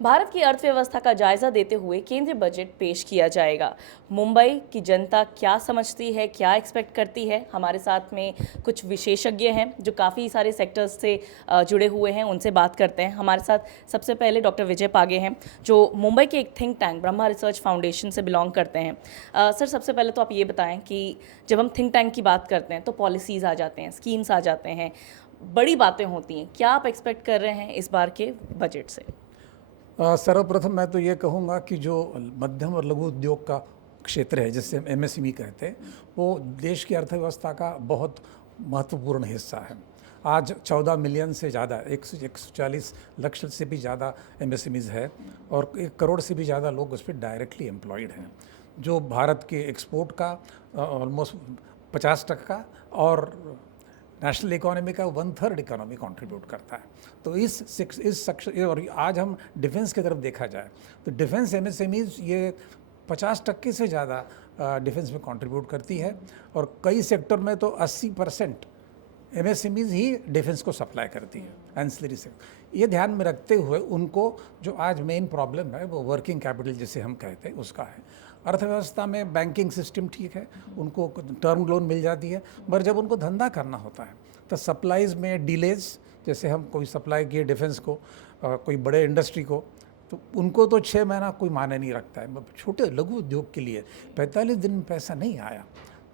भारत की अर्थव्यवस्था का जायजा देते हुए केंद्रीय बजट पेश किया जाएगा। मुंबई की जनता क्या समझती है, क्या एक्सपेक्ट करती है, हमारे साथ में कुछ विशेषज्ञ हैं जो काफ़ी सारे सेक्टर्स से जुड़े हुए हैं, उनसे बात करते हैं। हमारे साथ सबसे पहले डॉक्टर विजय पागे हैं जो मुंबई के एक think tank Brahma research foundation से बिलोंग करते हैं। सर, सबसे पहले तो आप ये बताएं कि जब हम थिंक टैंक की बात करते हैं तो पॉलिसीज़ आ जाते हैं, स्कीम्स आ जाते हैं, बड़ी बातें होती हैं। क्या आप एक्सपेक्ट कर रहे हैं इस बार के बजट से? सर्वप्रथम मैं तो ये कहूँगा कि जो मध्यम और लघु उद्योग का क्षेत्र है जिससे हम एमएसएमई कहते हैं, वो देश की अर्थव्यवस्था का बहुत महत्वपूर्ण हिस्सा है। आज 14 मिलियन से ज़्यादा 140 लाख से भी ज़्यादा एमएसएमईज़ है और 1 करोड़ से भी ज़्यादा लोग उस पर डायरेक्टली एम्प्लॉयड हैं, जो भारत के एक्सपोर्ट का ऑलमोस्ट 50% और नेशनल इकोनॉमी का 1/3 इकोनॉमी कंट्रीब्यूट करता है। तो इस सेक्शन, और आज हम डिफेंस की तरफ देखा जाए तो डिफेंस एमएसएमईज ये 50% से ज़्यादा डिफेंस में कंट्रीब्यूट करती है और कई सेक्टर में तो 80% एमएसएमईज ही डिफेंस को सप्लाई करती है, एंसिलरी सेक्टर। ये ध्यान में रखते हुए उनको जो आज मेन प्रॉब्लम है वो वर्किंग कैपिटल जिसे हम कहते हैं उसका है। अर्थव्यवस्था में बैंकिंग सिस्टम ठीक है, उनको टर्म लोन मिल जाती है, मगर जब उनको धंधा करना होता है तो सप्लाईज में डिलेज, जैसे हम कोई सप्लाई किए डिफेंस को कोई बड़े इंडस्ट्री को, तो उनको तो 6 महीना कोई मायने नहीं रखता है। छोटे लघु उद्योग के लिए 45 दिन में पैसा नहीं आया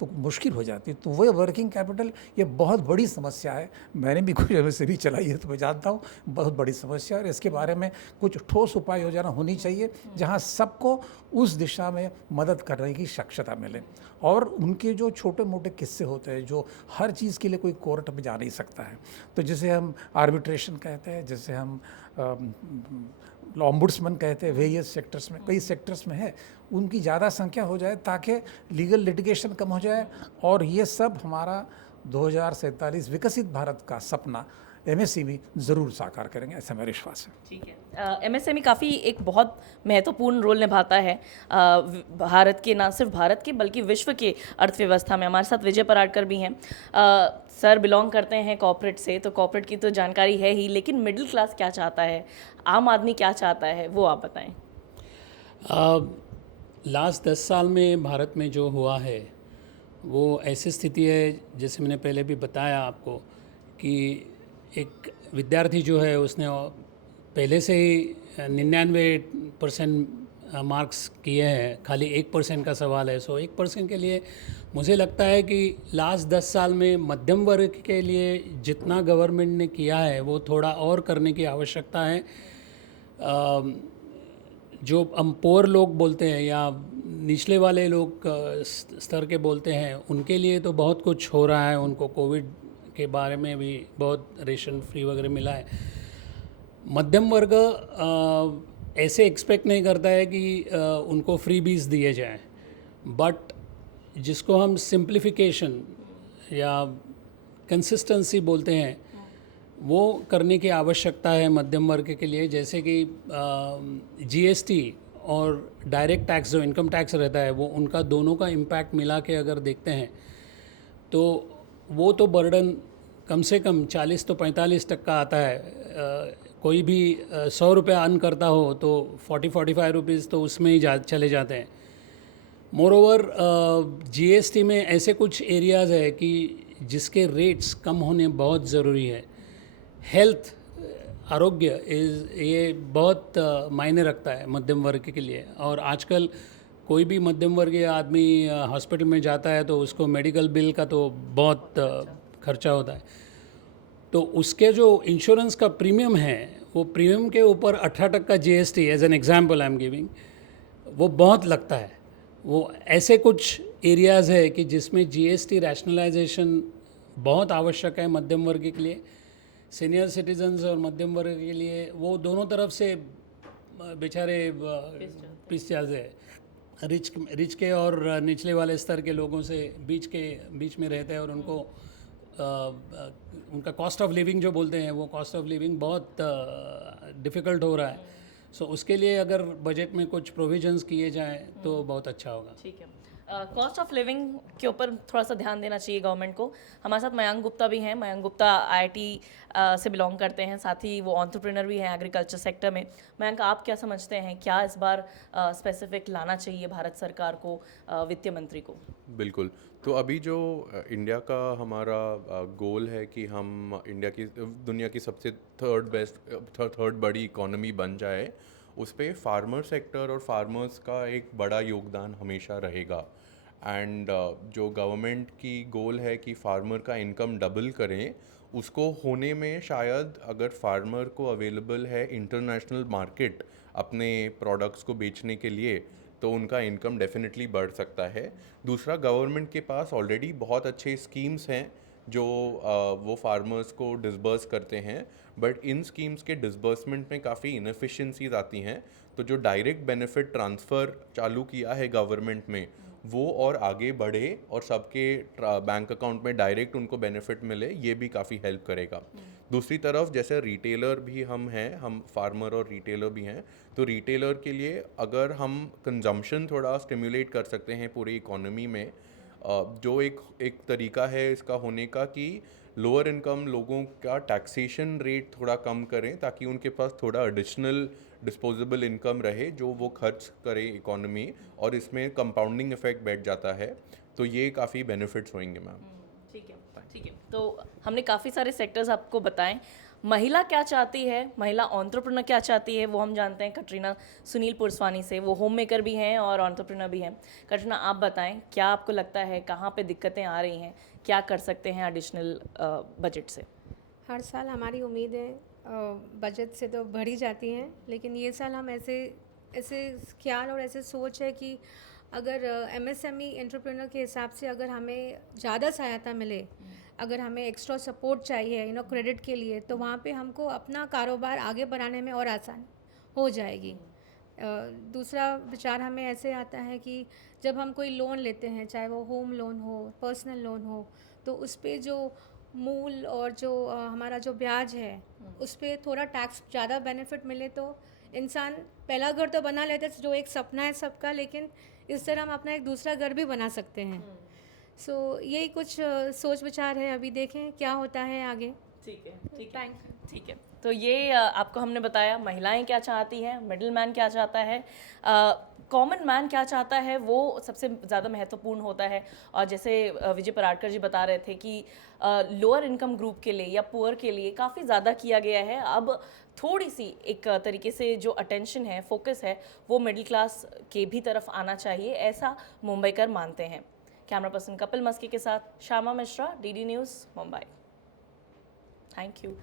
तो मुश्किल हो जाती है। तो वह वर्किंग कैपिटल ये बहुत बड़ी समस्या है। मैंने भी कुछ एमएसएमई भी चलाई है तो मैं जानता हूँ बहुत बड़ी समस्या है और इसके बारे में कुछ ठोस उपाय योजना होनी चाहिए जहाँ सबको उस दिशा में मदद करने की सक्षमता मिले। और उनके जो छोटे मोटे किस्से होते हैं जो हर चीज़ के लिए कोई कोर्ट में जा नहीं सकता है, तो जिसे हम आर्बिट्रेशन कहते हैं, जिसे हम ऑम्बुड्समैन कहते हैं, वेरियस सेक्टर्स में, कई सेक्टर्स में है, उनकी ज़्यादा संख्या हो जाए ताकि लीगल लिटिगेशन कम हो जाए और ये सब हमारा 2047 विकसित भारत का सपना एमएसएमई ज़रूर साकार करेंगे, ऐसा मेरा विश्वास है। ठीक है। एमएसएमई काफ़ी एक बहुत महत्वपूर्ण रोल निभाता है भारत के, ना सिर्फ भारत के बल्कि विश्व के अर्थव्यवस्था में। हमारे साथ विजय पराडकर भी हैं। सर बिलोंग करते हैं कॉर्पोरेट से, तो कॉर्पोरेट की तो जानकारी है ही, लेकिन मिडिल क्लास क्या चाहता है, आम आदमी क्या चाहता है, वो आप बताएं। लास्ट 10 साल में भारत में जो हुआ है वो ऐसी स्थिति है, जैसे मैंने पहले भी बताया आपको, कि एक विद्यार्थी जो है उसने पहले से ही 99% मार्क्स किए हैं, खाली 1% का सवाल है। सो 1% के लिए मुझे लगता है कि लास्ट 10 साल में मध्यम वर्ग के लिए जितना गवर्नमेंट ने किया है वो थोड़ा और करने की आवश्यकता है। जो हम पोअर लोग बोलते हैं या निचले वाले लोग स्तर के बोलते हैं, उनके लिए तो बहुत कुछ हो रहा है। उनको कोविड के बारे में भी बहुत रेशन फ्री वगैरह मिला है। मध्यम वर्ग ऐसे एक्सपेक्ट नहीं करता है कि उनको फ्री बीज दिए जाएं, बट जिसको हम सिंप्लीफिकेशन या कंसिस्टेंसी बोलते हैं वो करने की आवश्यकता है मध्यम वर्ग के लिए। जैसे कि जीएसटी और डायरेक्ट टैक्स जो इनकम टैक्स रहता है वो उनका दोनों का इम्पैक्ट मिला के अगर देखते हैं तो वो तो बर्डन कम से कम 40 तो 45% आता है। कोई भी 100 रुपये अर्न करता हो तो 40-45 रुपीज़ तो उसमें ही चले जाते हैं। मोरोवर जीएसटी में ऐसे कुछ एरियाज़ है कि जिसके रेट्स कम होने बहुत ज़रूरी है। हेल्थ, आरोग्य ये बहुत मायने रखता है मध्यम वर्ग के लिए। और आजकल कोई भी मध्यम वर्गीय आदमी हॉस्पिटल में जाता है तो उसको मेडिकल बिल का तो बहुत खर्चा होता है। तो उसके जो इंश्योरेंस का प्रीमियम है वो प्रीमियम के ऊपर 18% GST, as an example I am giving, वो बहुत लगता है। वो ऐसे कुछ एरियाज़ है कि जिसमें जीएसटी रैशनलाइजेशन बहुत आवश्यक है मध्यम वर्ग के लिए। सीनियर सिटीजन्स और मध्यम वर्ग के लिए वो दोनों तरफ से बेचारे पिस जाते हैं। रिच के और निचले वाले स्तर के लोगों से बीच में रहते हैं और उनको उनका कॉस्ट ऑफ लिविंग जो बोलते हैं वो कॉस्ट ऑफ लिविंग बहुत डिफ़िकल्ट हो रहा है। सो उसके लिए अगर बजट में कुछ प्रोविजंस किए जाएं तो बहुत अच्छा होगा। ठीक है। कॉस्ट ऑफ लिविंग के ऊपर थोड़ा सा ध्यान देना चाहिए गवर्नमेंट को। हमारे साथ मयंक गुप्ता भी हैं। मयंक गुप्ता आईआईटी से बिलोंग करते हैं, साथ ही वो एंटरप्रेन्योर भी हैं एग्रीकल्चर सेक्टर में। मयंक, आप क्या समझते हैं, क्या इस बार स्पेसिफिक लाना चाहिए भारत सरकार को, वित्त मंत्री को? बिल्कुल। तो अभी जो इंडिया का हमारा गोल है कि हम इंडिया की दुनिया की सबसे थर्ड बड़ी इकोनॉमी बन जाए, उस पे फार्मर सेक्टर और फार्मर्स का एक बड़ा योगदान हमेशा रहेगा। एंड जो गवर्नमेंट की गोल है कि फार्मर का इनकम डबल करें, उसको होने में शायद अगर फार्मर को अवेलेबल है इंटरनेशनल मार्केट अपने प्रोडक्ट्स को बेचने के लिए, तो उनका इनकम डेफिनेटली बढ़ सकता है। दूसरा, गवर्नमेंट के पास ऑलरेडी बहुत अच्छे स्कीम्स हैं जो वो फार्मर्स को डिसबर्स करते हैं, बट इन स्कीम्स के डिसबर्समेंट में काफ़ी इनएफिशिएंसीज आती हैं। तो जो डायरेक्ट बेनिफिट ट्रांसफ़र चालू किया है गवर्नमेंट में, वो और आगे बढ़े और सबके बैंक अकाउंट में डायरेक्ट उनको बेनिफिट मिले, ये भी काफ़ी हेल्प करेगा। दूसरी तरफ जैसे रिटेलर भी हम हैं, हम फार्मर और रिटेलर भी हैं, तो रिटेलर के लिए अगर हम कंजम्पशन थोड़ा स्टिमुलेट कर सकते हैं पूरी इकोनॉमी में, जो एक तरीका है इसका होने का कि लोअर इनकम लोगों का टैक्सेशन रेट थोड़ा कम करें, ताकि उनके पास थोड़ा एडिशनल डिस्पोजेबल इनकम रहे जो वो खर्च करें इकोनॉमी, और इसमें कंपाउंडिंग इफेक्ट बैठ जाता है। तो ये काफ़ी बेनिफिट्स होंगे मैम। ठीक है, ठीक है। तो हमने काफ़ी सारे सेक्टर्स आपको बताएं। महिला क्या चाहती है, महिला एंटरप्रेन्योर क्या चाहती है, वो हम जानते हैं कटरीना सुनील पुरस्वानी से। वो होम मेकर भी हैं और एंटरप्रेन्योर भी हैं। कटरीना, आप बताएं, क्या आपको लगता है कहाँ पे दिक्कतें आ रही हैं, क्या कर सकते हैं एडिशनल बजट से? हर साल हमारी उम्मीदें बजट से तो बढ़ ही जाती हैं, लेकिन ये साल हम ऐसे ऐसे ख्याल और ऐसे सोच है कि अगर एमएसएमई एंटरप्रेन्योर के हिसाब से अगर हमें ज़्यादा सहायता मिले, अगर हमें एक्स्ट्रा सपोर्ट चाहिए क्रेडिट के लिए, तो वहाँ पे हमको अपना कारोबार आगे बढ़ाने में और आसानी हो जाएगी। दूसरा विचार हमें ऐसे आता है कि जब हम कोई लोन लेते हैं, चाहे वो होम लोन हो, पर्सनल लोन हो, तो उस पे जो मूल और जो हमारा जो ब्याज है, उस पे थोड़ा टैक्स ज़्यादा बेनिफिट मिले तो इंसान पहला घर तो बना लेते हैं, जो एक सपना है सबका, लेकिन इस तरह हम अपना एक दूसरा घर भी बना सकते हैं। सो यही कुछ सोच विचार है, अभी देखें क्या होता है आगे। ठीक है, ठीक है, ठीक है। तो ये आपको हमने बताया महिलाएं क्या चाहती हैं, मिडिल मैन क्या चाहता है, कॉमन मैन क्या चाहता है, वो सबसे ज़्यादा महत्वपूर्ण होता है। और जैसे विजय पराडकर जी बता रहे थे कि लोअर इनकम ग्रुप के लिए या पुअर के लिए काफ़ी ज़्यादा किया गया है। अब थोड़ी सी एक तरीके से जो अटेंशन है, फोकस है, वो मिडिल क्लास के भी तरफ आना चाहिए, ऐसा मुंबईकर मानते हैं। कैमरा पर्सन कपिल मस्की के साथ Shyama Mishra, DD news, Mumbai. Thank you.